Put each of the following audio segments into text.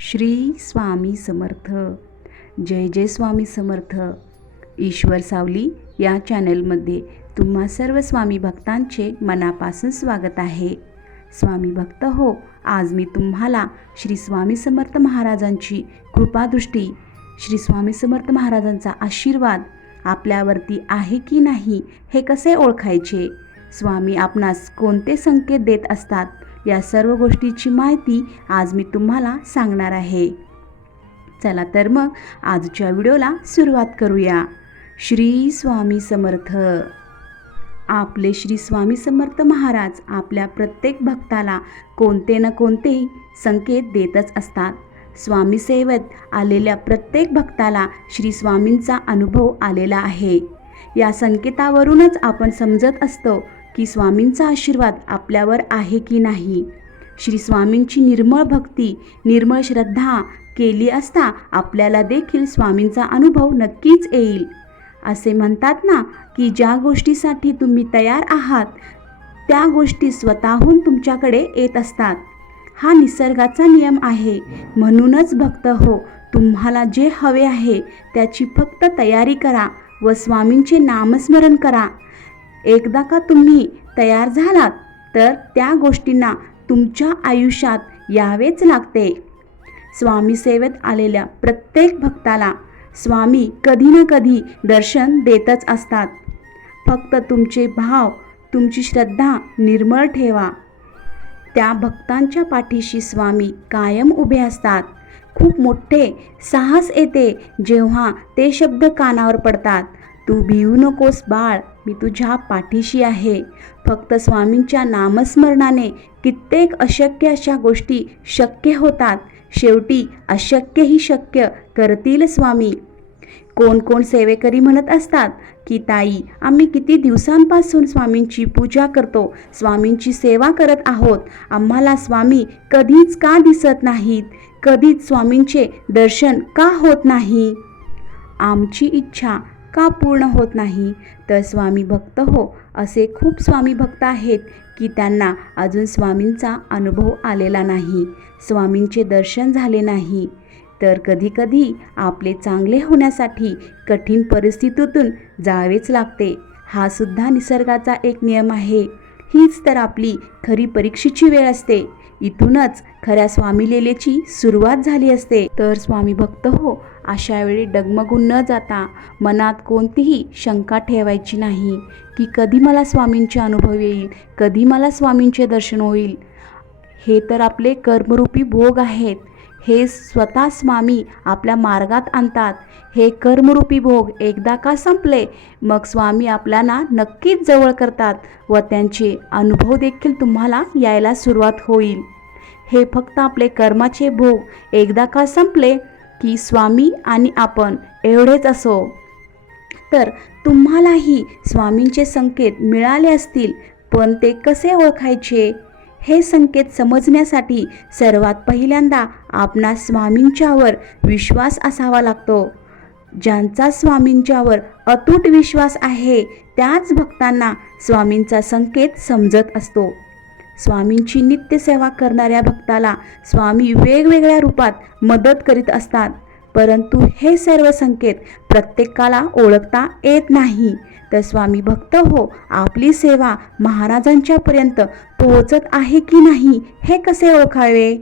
श्री स्वामी समर्थ. जय जय स्वामी समर्थ. ईश्वर सावली या चॅनलमध्ये तुम्हा सर्व स्वामी भक्तांचे मनापासून स्वागत आहे. स्वामी भक्त हो आज मी तुम्हाला श्री स्वामी समर्थ महाराजांची कृपादृष्टी श्री स्वामी समर्थ महाराजांचा आशीर्वाद आपल्यावरती आहे की नाही हे कसे ओळखायचे? स्वामी आपणास कोणते संकेत देत असतात? या सर्व गोष्टीची माहिती आज मी तुम्हाला सांगणार आहे. चला तर मग आजच्या व्हिडिओला सुरुवात करूया. श्री स्वामी समर्थ. आपले श्री स्वामी समर्थ महाराज आपल्या प्रत्येक भक्ताला कोणते ना कोणते संकेत देतच असतात. स्वामी सेवेत आलेल्या प्रत्येक भक्ताला श्री स्वामींचा अनुभव आलेला आहे. या संकेतावरूनच आपण समजत असतो की स्वामींचा आशीर्वाद आपल्यावर आहे की नाही? श्री स्वामींची निर्मळ भक्ती निर्मळ श्रद्धा केली असता आपल्याला देखील स्वामींचा अनुभव नक्कीच येईल. असे म्हणतात ना की ज्या गोष्टीसाठी तुम्ही तयार आहात त्या गोष्टी स्वतःहून तुमच्याकडे येत असतात. हा निसर्गाचा नियम आहे. म्हणूनच भक्त हो तुम्हाला जे हवे आहे त्याची फक्त तयारी करा व स्वामींचे नामस्मरण करा. एकदा का तुम्ही तयार झालात तर त्या गोष्टींना तुमच्या आयुष्यात यावेच लागते. स्वामी सेवेत आलेल्या प्रत्येक भक्ताला स्वामी कधी ना कधी दर्शन देतच असतात. फक्त तुमचे भाव तुमची श्रद्धा निर्मळ ठेवा. त्या भक्तांच्या पाठीशी स्वामी कायम उभे असतात. खूप मोठे साहस येते जेव्हा ते शब्द कानावर पडतात. तू भिवू नकोस बाळ मी तुझ्या पाठीशी आहे. फक्त स्वामींच्या नामस्मरणाने कित्येक अशक्य अशा गोष्टी शक्य होतात. शेवटी अशक्यही शक्य करतील स्वामी. कोण कोण सेवेकरी म्हणत असतात की ताई आम्ही किती दिवसांपासून स्वामींची पूजा करतो स्वामींची सेवा करत आहोत. आम्हाला स्वामी कधीच का दिसत नाहीत? कधीच स्वामींचे दर्शन का होत नाही? आमची इच्छा का पूर्ण होत नाही? तर स्वामी भक्त हो असे खूप स्वामी भक्त आहेत की त्यांना अजून स्वामींचा अनुभव आलेला नाही स्वामींचे दर्शन झाले नाही. तर कधीकधी आपले चांगले होण्यासाठी कठीण परिस्थितीतून जावेच लागते. हा सुद्धा निसर्गाचा एक नियम आहे. हीच तर आपली खरी परीक्षेची वेळ असते. इथूनच खऱ्या स्वामीलेलेची सुरुवात झाली असते. तर स्वामी भक्त हो अशा वेळी डगमगून न जाता मनात कोणतीही शंका ठेवायची नाही की कधी मला स्वामींचे अनुभव येईल कधी मला स्वामींचे दर्शन होईल. हे तर आपले कर्मरूपी भोग आहेत. हे स्वतः स्वामी आपल्या मार्गात आणतात. हे कर्मरूपी भोग एकदा का संपले मग स्वामी आपल्याला नक्कीच जवळ करतात व त्यांचे अनुभव देखील तुम्हाला यायला सुरुवात होईल. हे फक्त आपले कर्माचे भोग एकदा का संपले की स्वामी आणि आपण एवढेच असो. तर तुम्हालाही स्वामींचे संकेत मिळाले असतील पण ते कसे ओळखायचे? हे संकेत समजण्यासाठी सर्वात पहिल्यांदा आपणास स्वामींच्यावर विश्वास असावा लागतो. ज्यांचा स्वामींच्यावर अतूट विश्वास आहे त्याच भक्तांना स्वामींचा संकेत समजत असतो. स्वामींची नित्यसेवा करणाऱ्या भक्ताला स्वामी वेगवेगळ्या रूपात मदत करीत असतात. परंतु हे सर्व संकेत प्रत्येकाला ओळखता येत नाही. तर स्वामी भक्त हो आपली सेवा महाराजांच्यापर्यंत पोहोचत आहे की नाही हे कसे ओळखावे?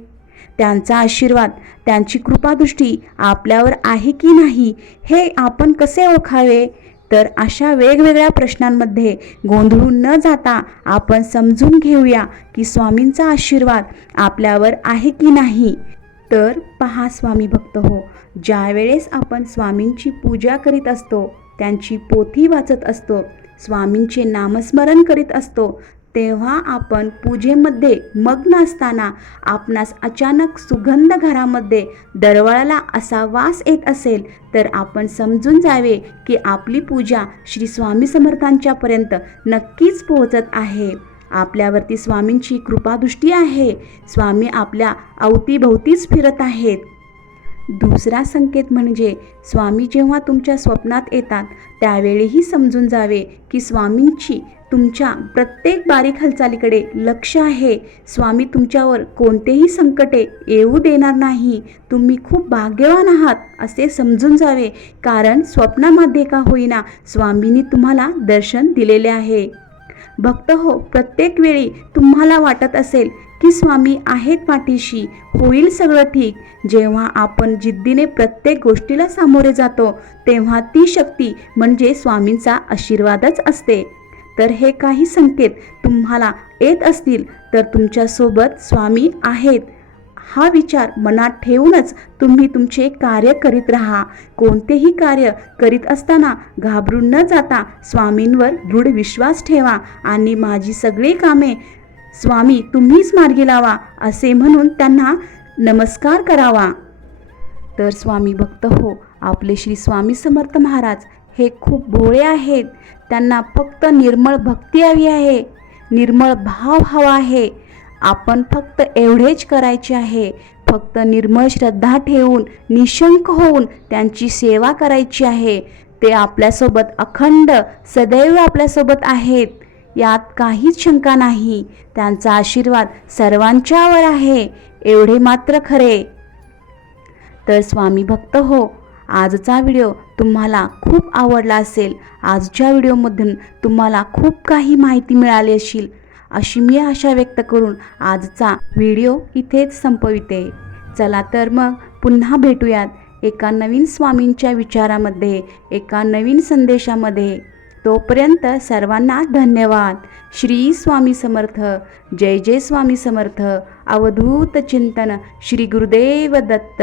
त्यांचा आशीर्वाद त्यांची कृपादृष्टी आपल्यावर आहे की नाही हे आपण कसे ओळखावे? तर अशा वेगवेगळ्या प्रश्नांमध्ये गोंधळून न जाता आपण समजून घेऊया की स्वामींचा आशीर्वाद आपल्यावर आहे की नाही. तर पहा स्वामी भक्त हो ज्यावेळेस आपण स्वामींची पूजा करीत असतो त्यांची पोथी वाचत असतो स्वामींचे नामस्मरण करीत असतो तेव्हा आपण पूजेमध्ये मग्न असताना आपणास अचानक सुगंध घरामध्ये दरवळाला असा वास येत असेल तर आपण समजून जावे की आपली पूजा श्री स्वामी समर्थांच्यापर्यंत नक्कीच पोहोचत आहे. आपल्यावरती स्वामींची कृपादृष्टी आहे. स्वामी आपल्या अवतीभोवतीच फिरत आहेत. दुसरा संकेत म्हणजे स्वामी जेव्हा तुमच्या स्वप्नात येतात त्यावेळीही समजून जावे की स्वामींची तुमच्या प्रत्येक बारीक हालचालीकडे लक्ष आहे. स्वामी तुमच्यावर कोणतेही संकटे येऊ देणार नाही. तुम्ही खूप भाग्यवान आहात असे समजून जावे. कारण स्वप्नामध्ये का होईना स्वामींनी तुम्हाला दर्शन दिलेले आहे. भक्त हो प्रत्येक वेळी तुम्हाला वाटत असेल की स्वामी आहेत पाठीशी होईल सगळं ठीक. जेव्हा आपण जिद्दीने प्रत्येक गोष्टीला सामोरे जातो तेव्हा ती शक्ती म्हणजे स्वामींचा आशीर्वादच असते. तर हे काही संकेत तुम्हाला येत असतील तर तुमच्यासोबत स्वामी आहेत. हा विचार मनात ठेवूनच तुम्ही तुमचे कार्य करीत राहा. कोणतेही कार्य करीत असताना घाबरून न जाता स्वामींवर दृढ विश्वास ठेवा आणि माझी सगळी कामे स्वामी तुम्हीच मार्गी लावा असे म्हणून त्यांना नमस्कार करावा. तर स्वामी भक्त हो आपले श्री स्वामी समर्थ महाराज हे खूप भोळे आहेत. त्यांना फक्त निर्मळ भक्ती हवी आहे. निर्मळ भाव हवा आहे. आपण फक्त एवढेच करायचे आहे. फक्त निर्मळ श्रद्धा ठेवून निशंक होऊन त्यांची सेवा करायची आहे. ते आपल्यासोबत अखंड सदैव आपल्यासोबत आहेत. यात काहीच शंका नाही. त्यांचा आशीर्वाद सर्वांच्यावर आहे. एवढे मात्र खरे. तर स्वामी भक्त हो आजचा व्हिडिओ तुम्हाला खूप आवडला असेल. आजच्या व्हिडिओमधून तुम्हाला खूप काही माहिती मिळाली असेल. अशी मी आशा व्यक्त करून आजचा व्हिडिओ इथेच संपविते. चला तर मग पुन्हा भेटूयात एका नवीन स्वामींच्या विचारामध्ये एका नवीन संदेशामध्ये. तोपर्यंत सर्वांना धन्यवाद. श्री स्वामी समर्थ. जय जय स्वामी समर्थ. अवधूत चिंतन श्री गुरुदेव दत्त.